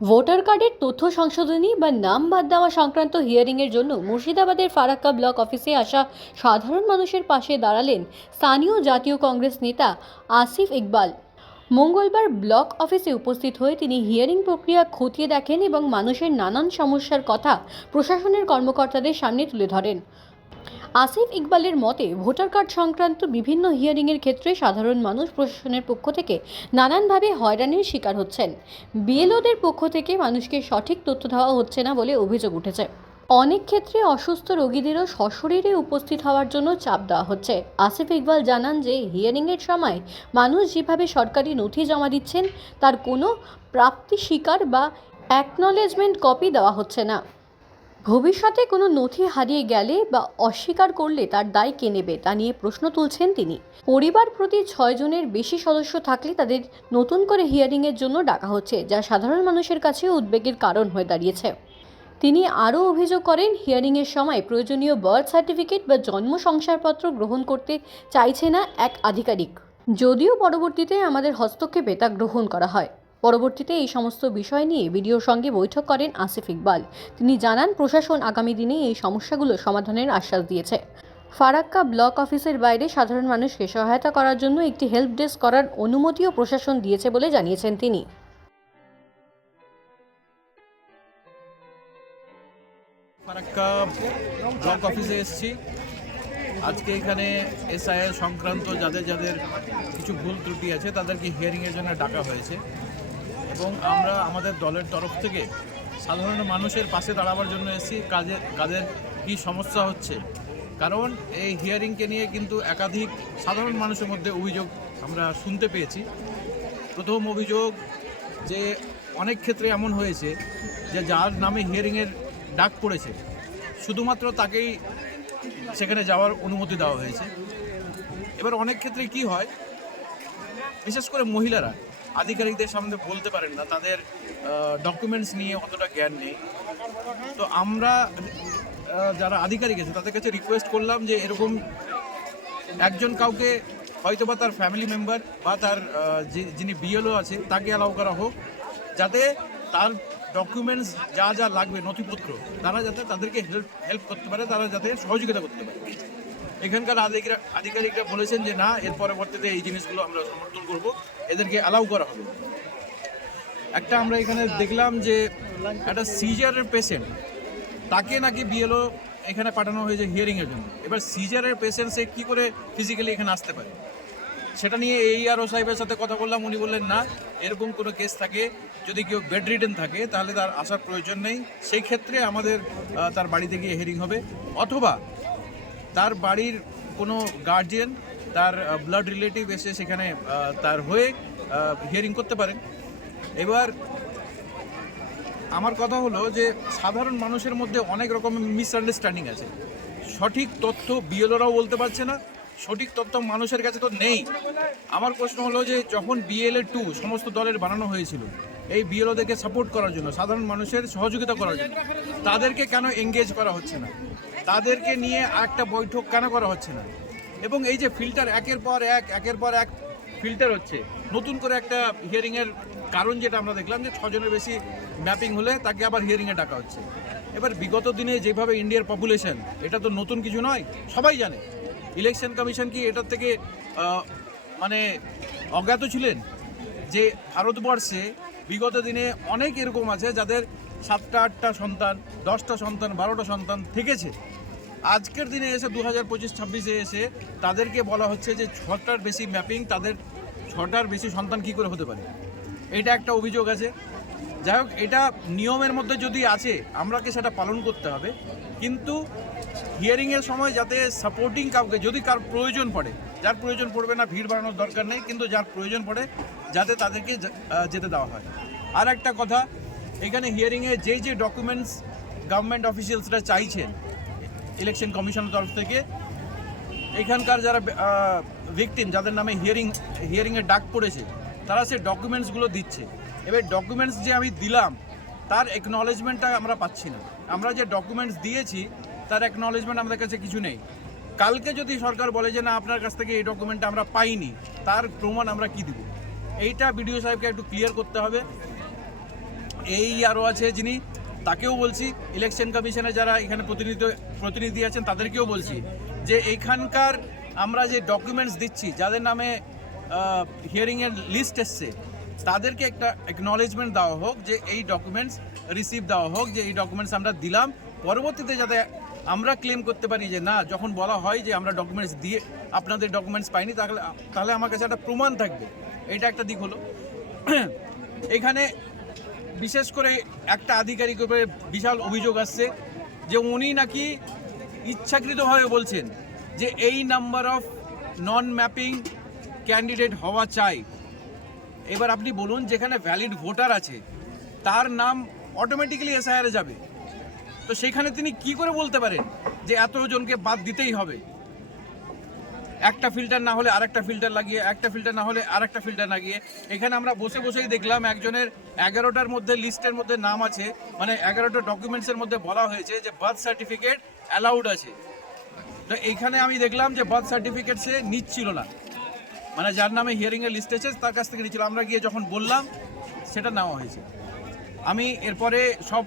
Voter কার্ডের তথ্য সংশোধনী বা নাম বাদ দেওয়া সংক্রান্ত হিয়ারিংয়ের জন্য মুর্শিদাবাদের ফারাক্কা ব্লক অফিসে আসা সাধারণ মানুষের পাশে দাঁড়ালেন স্থানীয় জাতীয় কংগ্রেস নেতা আসিফ ইকবাল। মঙ্গলবার ব্লক অফিসে উপস্থিত হয়ে তিনি হিয়ারিং প্রক্রিয়া খতিয়ে দেখেন এবং মানুষের নানান সমস্যার কথা প্রশাসনের কর্মকর্তাদের সামনে তুলে ধরেন। আসিফ ইকবালের মতে, ভোটার কার্ড সংক্রান্ত বিভিন্ন হিয়ারিংয়ের ক্ষেত্রে সাধারণ মানুষ প্রশাসনের পক্ষ থেকে নানানভাবে হয়রানির শিকার হচ্ছেন। বিএলওদের পক্ষ থেকে মানুষকে সঠিক তথ্য দেওয়া হচ্ছে না বলে অভিযোগ উঠেছে। অনেক ক্ষেত্রে অসুস্থ রোগীদেরও সশরীরে উপস্থিত হওয়ার জন্য চাপ দেওয়া হচ্ছে। আসিফ ইকবাল জানান যে, হিয়ারিংয়ের সময় মানুষ যেভাবে সরকারি নথি জমা দিচ্ছেন, তার কোনো প্রাপ্তি স্বীকার বা অ্যাকনলেজমেন্ট কপি দেওয়া হচ্ছে না। ভবিষ্যতে কোনো নথি হারিয়ে গেলে বা অস্বীকার করলে তার দায় কে নেবে তা নিয়ে প্রশ্ন তুলছেন তিনি। পরিবার প্রতি ছয় জনের বেশি সদস্য থাকলে তাদের নতুন করে হিয়ারিংয়ের জন্য ডাকা হচ্ছে, যা সাধারণ মানুষের কাছে উদ্বেগের কারণ হয়ে দাঁড়িয়েছে। তিনি আরও অভিযোগ করেন হিয়ারিংয়ের সময় প্রয়োজনীয় বার্থ সার্টিফিকেট বা জন্ম শংসাপত্র গ্রহণ করতে চাইছে না এক আধিকারিক। যদিও পরবর্তীতে আমাদের হস্তক্ষেপে তা গ্রহণ করা হয়। পরবর্তীতে এই সমস্ত বিষয় নিয়ে বিডিওর সঙ্গে বৈঠক করেন আসিফ ইকবাল। তিনি জানান, প্রশাসন আগামী দিনে এই সমস্যাগুলো সমাধানের আশ্বাস দিয়েছে। ফারাক্কা ব্লক অফিসের বাইরে সাধারণ মানুষকে সহায়তা করার জন্য একটি হেল্প ডেস্ক করার অনুমতিও প্রশাসন দিয়েছে বলে জানিয়েছেন তিনি। ব্লক অফিসে এসেছি। আজকে এখানে এসআইএল সংক্রান্ত যাদের যাদের কিছু ভুল ত্রুটি আছে, তাদেরকে হিয়ারিংয়ের জন্য ডাকা হয়েছে। এবং আমরা আমাদের দলের তরফ থেকে সাধারণ মানুষের পাশে দাঁড়াবার জন্য এসেছি। কাজে কাদের কী সমস্যা হচ্ছে? কারণ এই হিয়ারিংকে নিয়ে কিন্তু একাধিক সাধারণ মানুষের মধ্যে অভিযোগ আমরা শুনতে পেয়েছি। প্রথম অভিযোগ যে অনেক ক্ষেত্রে এমন হয়েছে যে যার নামে হিয়ারিংয়ের ডাক পড়েছে, শুধুমাত্র তাকেই সেখানে যাওয়ার অনুমতি দেওয়া হয়েছে। এবার অনেক ক্ষেত্রে কি হয়? বিশেষ করে মহিলারা আধিকারিকদের সামনে বলতে পারেন না, তাদের ডকুমেন্টস নিয়ে অতটা জ্ঞান নেই। তো আমরা যারা আধিকারিক আছে, তাদের কাছে রিকোয়েস্ট করলাম যে এরকম একজন কাউকে হয়তো বা তার ফ্যামিলি মেম্বার বা তার যিনি বিএলও আছে, তাকে অ্যালাউ করা হোক, যাতে তার ডকুমেন্টস যা যা লাগবে নথিপত্র, তারা যাতে তাদেরকে হেল্প হেল্প করতে পারে, তারা যাতে সহযোগিতা করতে পারে। এখানকার আধিকারিকরা বলেছেন যে না, এর পরবর্তীতে এই জিনিসগুলো আমরা সমর্থন করব। এদেরকে অ্যালাউ করা হবে। একটা আমরা এখানে দেখলাম যে একটা সিজারের পেশেন্ট তাকে নাকি বিএলও এখানে পাঠানো হয়েছে হিয়ারিংয়ের জন্য। এবার সিজারের পেশেন্ট সে কী করে ফিজিক্যালি এখানে আসতে পারে? সেটা নিয়ে এই আর ও সাহেবের সাথে কথা বললাম, উনি বললেন, না, এরকম কোনো কেস থাকে, যদি কেউ বেড রিটেন থাকে, তাহলে তার আসার প্রয়োজন নেই। সেই ক্ষেত্রে আমাদের তার বাড়িতে গিয়ে হিয়ারিং হবে। অথবা তার বাড়ির কোনো গার্জিয়ান তার ব্লাড রিলেটিভ এসে সেখানে তার হয়ে হিয়ারিং করতে পারেন। এবার, আমার কথা হলো যে, সাধারণ মানুষের মধ্যে অনেক রকম মিসআন্ডারস্ট্যান্ডিং আছে। সঠিক তথ্য বিএলওরাও বলতে পারছে না, সঠিক তথ্য মানুষের কাছে তো নেই। আমার প্রশ্ন হলো যে, যখন বিএলএ টু সমস্ত দলের বানানো হয়েছিল, এই বিএলওদেরকে সাপোর্ট করার জন্য, সাধারণ মানুষের সহযোগিতা করার জন্য, তাদেরকে কেন এঙ্গেজ করা হচ্ছে না? তাদেরকে নিয়ে একটা বৈঠক কেন করা হচ্ছে না? এবং এই যে ফিল্টার একের পর এক, একের পর এক ফিল্টার হচ্ছে, নতুন করে একটা হিয়ারিংয়ের কারণ যেটা আমরা দেখলাম যে ছজনের বেশি ম্যাপিং হলে তাকে আবার হিয়ারিংয়ে ডাকা হচ্ছে। এবার বিগত দিনে যেভাবে ইন্ডিয়ার পপুলেশন এটা তো নতুন কিছু নয়, সবাই জানে। ইলেকশন কমিশন কি এটার থেকে মানে অজ্ঞাত ছিলেন? যে ভারতবর্ষে বিগত দিনে অনেক এরকম আছে যাদের সাতটা, আটটা সন্তান, দশটা সন্তান, বারোটা সন্তান থেকেছে। আজকের দিনে এসে দু হাজার পঁচিশ, ছাব্বিশে এসে তাদেরকে বলা হচ্ছে যে ছটার বেশি ম্যাপিং, তাদের ছটার বেশি সন্তান কি করে হতে পারে? এটা একটা অভিযোগ আছে। যাই হোক, এটা নিয়মের মধ্যে যদি আছে আমরাকে সেটা পালন করতে হবে। কিন্তু হিয়ারিংয়ের সময় যাতে সাপোর্টিং কাউকে, যদি কার প্রয়োজন পড়ে, যার প্রয়োজন পড়বে না, ভিড় বাড়ানোর দরকার নেই, কিন্তু যার প্রয়োজন পড়ে, যাতে তাদেরকে যেতে দেওয়া হয়। আর একটা কথা এখানে হিয়ারিংয়ে যেই যে ডকুমেন্টস গভর্নমেন্ট অফিসিয়ালসরা চাইছেন ইলেকশন কমিশনের তরফ থেকে, এখানকার যারা ভিকটিম যাদের নামে হিয়ারিং হিয়ারিংয়ে ডাক পড়েছে, তারা সেই ডকুমেন্টসগুলো দিচ্ছে। এবার ডকুমেন্টস যে আমি দিলাম, তার একনলেজমেন্টটা আমরা পাচ্ছি না। আমরা যে ডকুমেন্টস দিয়েছি, তার একনলেজমেন্ট আমাদের কাছে কিছু নেই। কালকে যদি সরকার বলে যে, না, আপনার কাছ থেকে এই ডকুমেন্টটা আমরা পাইনি, তার প্রমাণ আমরা কি দিব? এইটা বিডিও সাহেবকে একটু ক্লিয়ার করতে হবে। এই আরও আছে যিনি, তাকেও বলছি ইলেকশন কমিশনে যারা এখানে প্রতিনিধি প্রতিনিধি আছেন, তাদেরকেও বলছি যে এইখানকার আমরা যে ডকুমেন্টস দিচ্ছি, যাদের নামে হিয়ারিংয়ের লিস্ট এসছে, তাদেরকে একটা অ্যাকনলেজমেন্ট দেওয়া হোক যে এই ডকুমেন্টস রিসিভ দেওয়া হোক, যে এই ডকুমেন্টস আমরা দিলাম, পরবর্তীতে যাতে আমরা ক্লেম করতে পারি যে না, যখন বলা হয় যে আমরা ডকুমেন্টস দিয়ে, আপনাদের ডকুমেন্টস পাইনি, তাহলে তাহলে আমার কাছে একটা প্রমাণ থাকবে। এটা একটা দিক হলো। এখানে বিশেষ করে একটা আধিকারিক বিশাল অভিযোগ আসছে যে উনি নাকি ইচ্ছাকৃতভাবে বলছেন যে এই number of non mapping candidate হওয়া চাই। এবার আপনি বলুন যেখানে ভ্যালিড ভোটার আছে, তার নাম অটোমেটিক্যালি এসআইআরে যাবে। তো সেখানে তিনি কি করে বলতে পারেন যে এতজনকে বাদ দিতেই হবে? একটা ফিল্টার না হলে আরেকটা ফিল্টার লাগিয়ে, একটা ফিল্টার না হলে আরেকটা ফিল্টার লাগিয়ে। এখানে আমরা বসে বসেই দেখলাম একজনের এগারোটার মধ্যে লিস্টের মধ্যে নাম আছে মানে এগারোটা ডকুমেন্টসের মধ্যে বলা হয়েছে যে বার্থ সার্টিফিকেট অ্যালাউড আছে। তো এইখানে আমি দেখলাম যে বার্থ সার্টিফিকেট সে নিচ্ছিল না। মানে যার নামে হিয়ারিংয়ের লিস্ট আছে তার কাছ থেকে নিচ্ছিল। আমরা গিয়ে যখন বললাম, সেটা নেওয়া হয়েছে। আমি এরপরে সব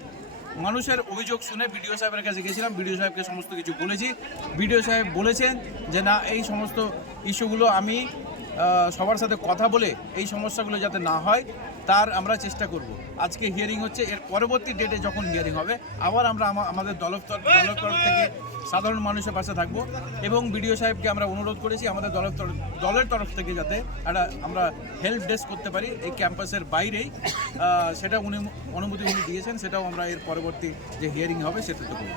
মানুষের অভিযোগ শুনে বিডিও সাহেবের কাছে গেছিলাম। বিডিও সাহেবকে সমস্ত কিছু বলেছি। বিডিও সাহেব বলেছেন যে, না, এই সমস্ত ইস্যুগুলো আমি সবার সাথে কথা বলে এই সমস্যাগুলো যাতে না হয়, তার আমরা চেষ্টা করব। আজকে হিয়ারিং হচ্ছে, এর পরবর্তী ডেটে যখন হিয়ারিং হবে, আবার আমরা আমাদের দলফ দলফ তরফ থেকে সাধারণ মানুষের পাশে থাকব এবং বিডিও সাহেবকে আমরা অনুরোধ করেছি আমাদের দলের দলের তরফ থেকে যাতে একটা আমরা হেল্প ডেস্ক করতে পারি এই ক্যাম্পাসের বাইরেই। সেটা উনি অনুমতি উনি দিয়েছেন, সেটাও আমরা এর পরবর্তী যে হিয়ারিং হবে সেটাতে করব।